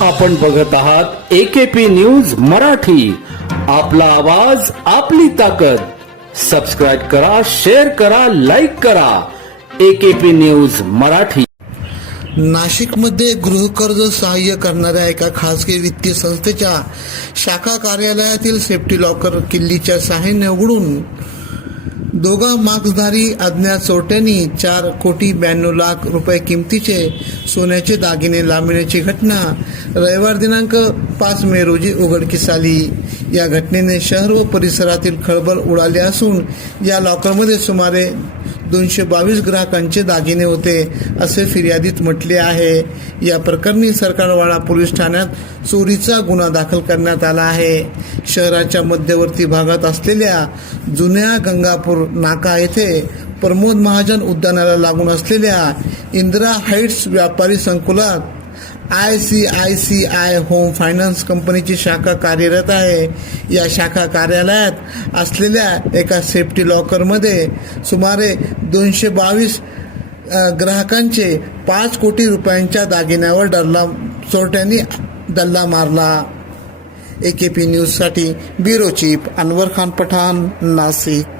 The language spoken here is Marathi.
आपण बघत आहात एकेपी न्यूज मराठी. आपला आवाज आपली ताकद. सबस्क्राईब करा शेअर करा लाईक करा. AKP news Marathi. नाशिकमध्ये गृहकर्ज सहाय्य करणाऱ्या एका खासगी वित्तीय संस्थेच्या शाखा कार्यालयातील सेफ्टी लॉकर किल्लीच्या सहाय्याने उघडून दोघा मार्क्सधारी अज्ञात चोरट्यांनी चार कोटी ब्याण्णव लाख रुपये किमतीचे सोन्याचे दागिने लांबण्याची घटना रविवार दिनांक पाच मे रोजी उघडकीस आली. या घटनेने शहर व परिसरातील खळबळ उडाली असून या लॉकरमध्ये सुमारे दोनशे बावीस ग्राहकांचे दागिने होते असे फिर्यादीत म्हटले आहे. या प्रकरणी सरकारवाडा पोलीस ठाण्यात चोरीचा गुन्हा दाखल करण्यात आला आहे. शहराच्या मध्यवर्ती भागात असलेल्या जुन्या गंगापूर नाका येथे प्रमोद महाजन उद्यानाला लागून असलेल्या इंदिरा हाईट्स व्यापारी संकुलात I C I C I home finance कंपनीची शाखा कार्यरत आहे. या शाखा कार्यालयात असलेल्या एका सेफ्टी लॉकरमध्ये सुमारे दोनशे बावीस ग्राहकांचे पाच कोटी रुपयांच्या दागिन्यावर डल्ला चोरट्यांनी डल्ला मारला. ए के पी न्यूजसाठी ब्युरो चीफ अनवर खान पठाण नाशिक.